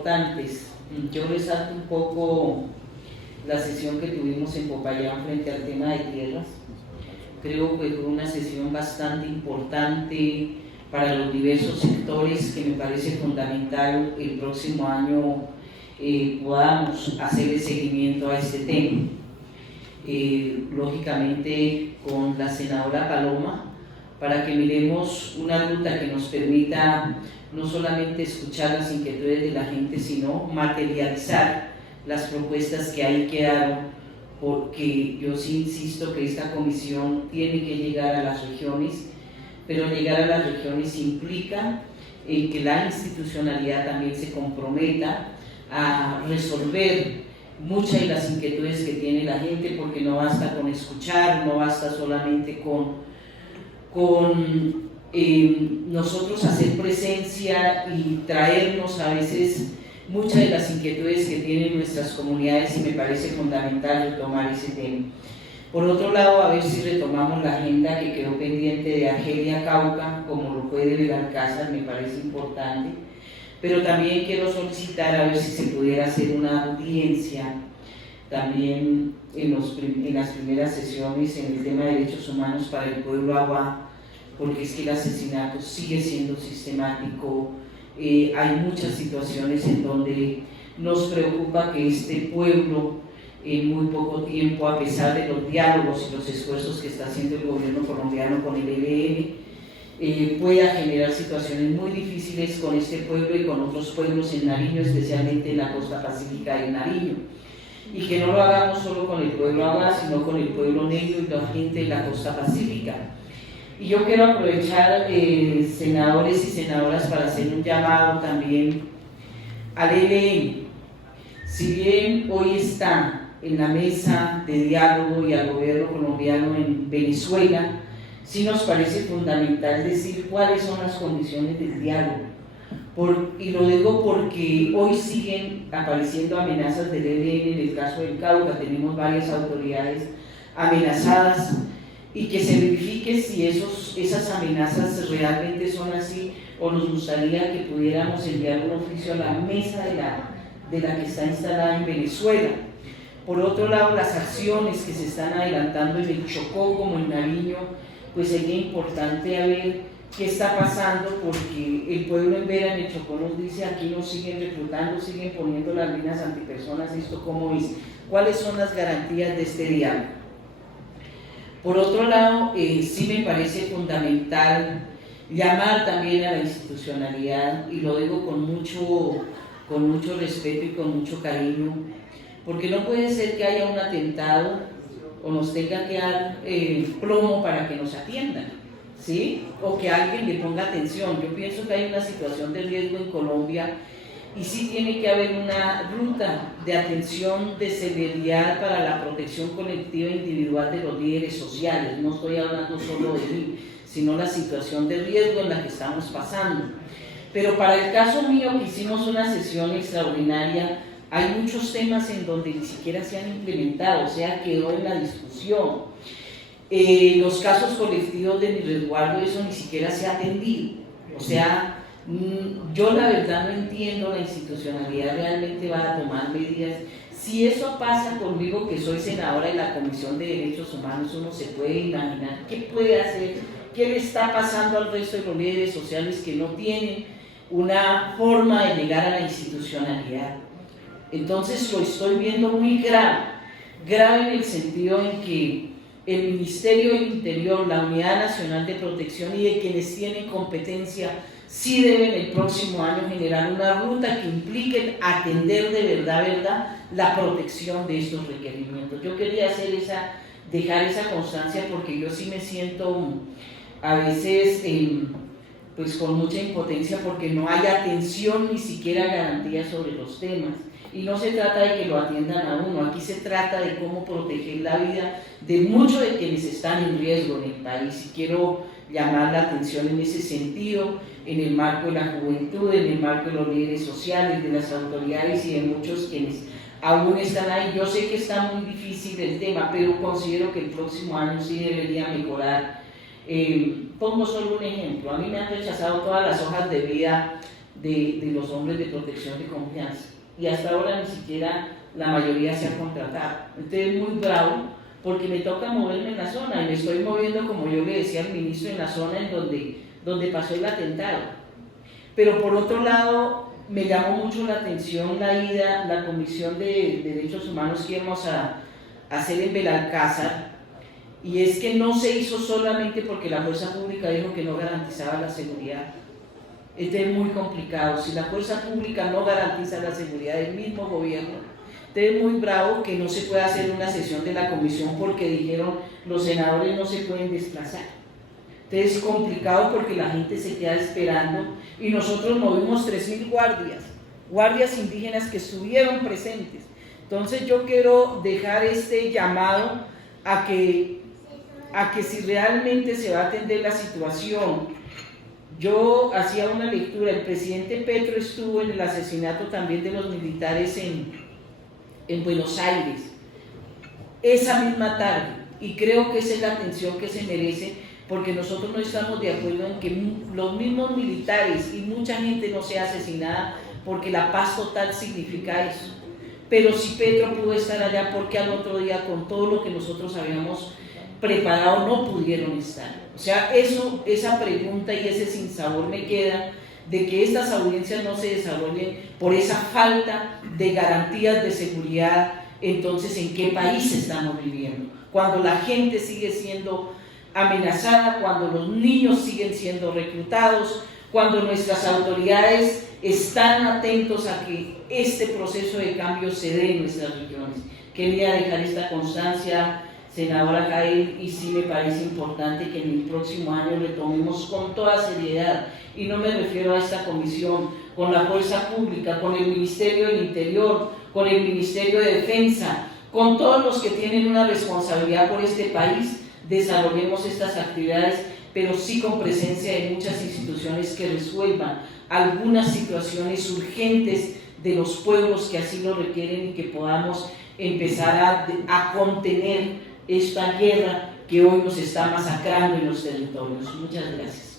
importantes. Yo resalto un poco la sesión que tuvimos en Popayán frente al tema de tierras. Creo que fue una sesión bastante importante para los diversos sectores, que me parece fundamental el próximo año podamos hacer el seguimiento a este tema. Lógicamente con la senadora Paloma, para que miremos una ruta que nos permita no solamente escuchar las inquietudes de la gente, sino materializar las propuestas que ahí quedaron, porque yo sí insisto que esta comisión tiene que llegar a las regiones, pero llegar a las regiones implica que la institucionalidad también se comprometa a resolver muchas de las inquietudes que tiene la gente, porque no basta con escuchar, no basta solamente con nosotros hacer presencia y traernos a veces muchas de las inquietudes que tienen nuestras comunidades, y me parece fundamental retomar ese tema. Por otro lado, a ver si retomamos la agenda que quedó pendiente de Argelia Cauca, como lo fue de Belalcázar, me parece importante, pero también quiero solicitar a ver si se pudiera hacer una audiencia también en las primeras sesiones en el tema de derechos humanos para el pueblo Agua, porque es que el asesinato sigue siendo sistemático. Hay muchas situaciones en donde nos preocupa que este pueblo en muy poco tiempo, a pesar de los diálogos y los esfuerzos que está haciendo el gobierno colombiano con el ELN, pueda generar situaciones muy difíciles con este pueblo y con otros pueblos en Nariño, especialmente en la costa pacífica de Nariño, y que no lo hagamos solo con el pueblo Agua, sino con el pueblo negro y la gente de la costa pacífica. Y yo quiero aprovechar, senadores y senadoras, para hacer un llamado también al ELN. Si bien hoy está en la mesa de diálogo y al gobierno colombiano en Venezuela, sí nos parece fundamental decir cuáles son las condiciones del diálogo. Y lo digo porque hoy siguen apareciendo amenazas del ELN. En el caso del Cauca tenemos varias autoridades amenazadas, y que se verifique si esas amenazas realmente son así, o nos gustaría que pudiéramos enviar un oficio a la mesa de la que está instalada en Venezuela. Por otro lado, las acciones que se están adelantando en el Chocó como en Nariño, pues sería importante a ver qué está pasando, porque el pueblo en Vera, en el Chocó, nos dice: aquí nos siguen reclutando, siguen poniendo las minas antipersonas, ¿esto cómo es? ¿Cuáles son las garantías de este diálogo? Por otro lado, sí me parece fundamental llamar también a la institucionalidad, y lo digo con mucho respeto y con mucho cariño, porque no puede ser que haya un atentado o nos tenga que dar plomo para que nos atiendan, ¿sí? O que alguien le ponga atención. Yo pienso que hay una situación de riesgo en Colombia, y sí tiene que haber una ruta de atención, de celeridad para la protección colectiva e individual de los líderes sociales. No estoy hablando solo de mí, sino la situación de riesgo en la que estamos pasando. Pero para el caso mío, que hicimos una sesión extraordinaria, hay muchos temas en donde ni siquiera se han implementado, o sea, quedó en la discusión. Los casos colectivos de mi resguardo, eso ni siquiera se ha atendido. O sea, yo la verdad no entiendo, la institucionalidad realmente va a tomar medidas. Si eso pasa conmigo, que soy senadora de la Comisión de Derechos Humanos, uno se puede imaginar qué puede hacer, qué le está pasando al resto de los líderes sociales que no tienen una forma de llegar a la institucionalidad. Entonces lo estoy viendo muy grave en el sentido en que el Ministerio del Interior, la Unidad Nacional de Protección y de quienes tienen competencia, sí deben el próximo año generar una ruta que implique atender de verdad la protección de estos requerimientos. Yo quería dejar esa constancia, porque yo sí me siento a veces pues con mucha impotencia, porque no hay atención ni siquiera garantía sobre los temas. Y no se trata de que lo atiendan a uno, aquí se trata de cómo proteger la vida de muchos de quienes están en riesgo en el país. Y quiero llamar la atención en ese sentido, en el marco de la juventud, en el marco de los líderes sociales, de las autoridades y de muchos quienes aún están ahí. Yo sé que está muy difícil el tema, pero considero que el próximo año sí debería mejorar. Pongo solo un ejemplo: a mí me han rechazado todas las hojas de vida de los hombres de protección de confianza. Y hasta ahora ni siquiera la mayoría se ha contratado. Entonces muy bravo, porque me toca moverme en la zona, y me estoy moviendo, como yo le decía al ministro, en la zona en donde pasó el atentado. Pero por otro lado, me llamó mucho la atención la Comisión de Derechos Humanos que íbamos a hacer en Belalcázar, y es que no se hizo solamente porque la fuerza pública dijo que no garantizaba la seguridad. Este es muy complicado. Si la fuerza pública no garantiza la seguridad del mismo gobierno, entonces es muy bravo que no se pueda hacer una sesión de la comisión porque dijeron los senadores no se pueden desplazar. Entonces es complicado porque la gente se queda esperando, y nosotros movimos 3.000 guardias indígenas que estuvieron presentes. Entonces yo quiero dejar este llamado a que si realmente se va a atender la situación. Yo hacía una lectura, el presidente Petro estuvo en el asesinato también de los militares en Buenos Aires, esa misma tarde, y creo que esa es la atención que se merece, porque nosotros no estamos de acuerdo en que los mismos militares y mucha gente no sea asesinada, porque la paz total significa eso. Pero si Petro pudo estar allá, ¿por qué al otro día, con todo lo que nosotros habíamos preparado, no pudieron estar? O sea, esa pregunta y ese sinsabor me queda, de que estas audiencias no se desarrollen por esa falta de garantías de seguridad. Entonces, ¿en qué país estamos viviendo? Cuando la gente sigue siendo amenazada, cuando los niños siguen siendo reclutados, cuando nuestras autoridades están atentos a que este proceso de cambio se dé en nuestras regiones. Quería dejar esta constancia, senadora Jael, y sí me parece importante que en el próximo año le tomemos con toda seriedad, y no me refiero a esta comisión, con la fuerza pública, con el Ministerio del Interior, con el Ministerio de Defensa, con todos los que tienen una responsabilidad por este país, desarrollemos estas actividades, pero sí con presencia de muchas instituciones que resuelvan algunas situaciones urgentes de los pueblos que así lo requieren, y que podamos empezar a contener esta guerra que hoy nos está masacrando en los territorios. Muchas gracias.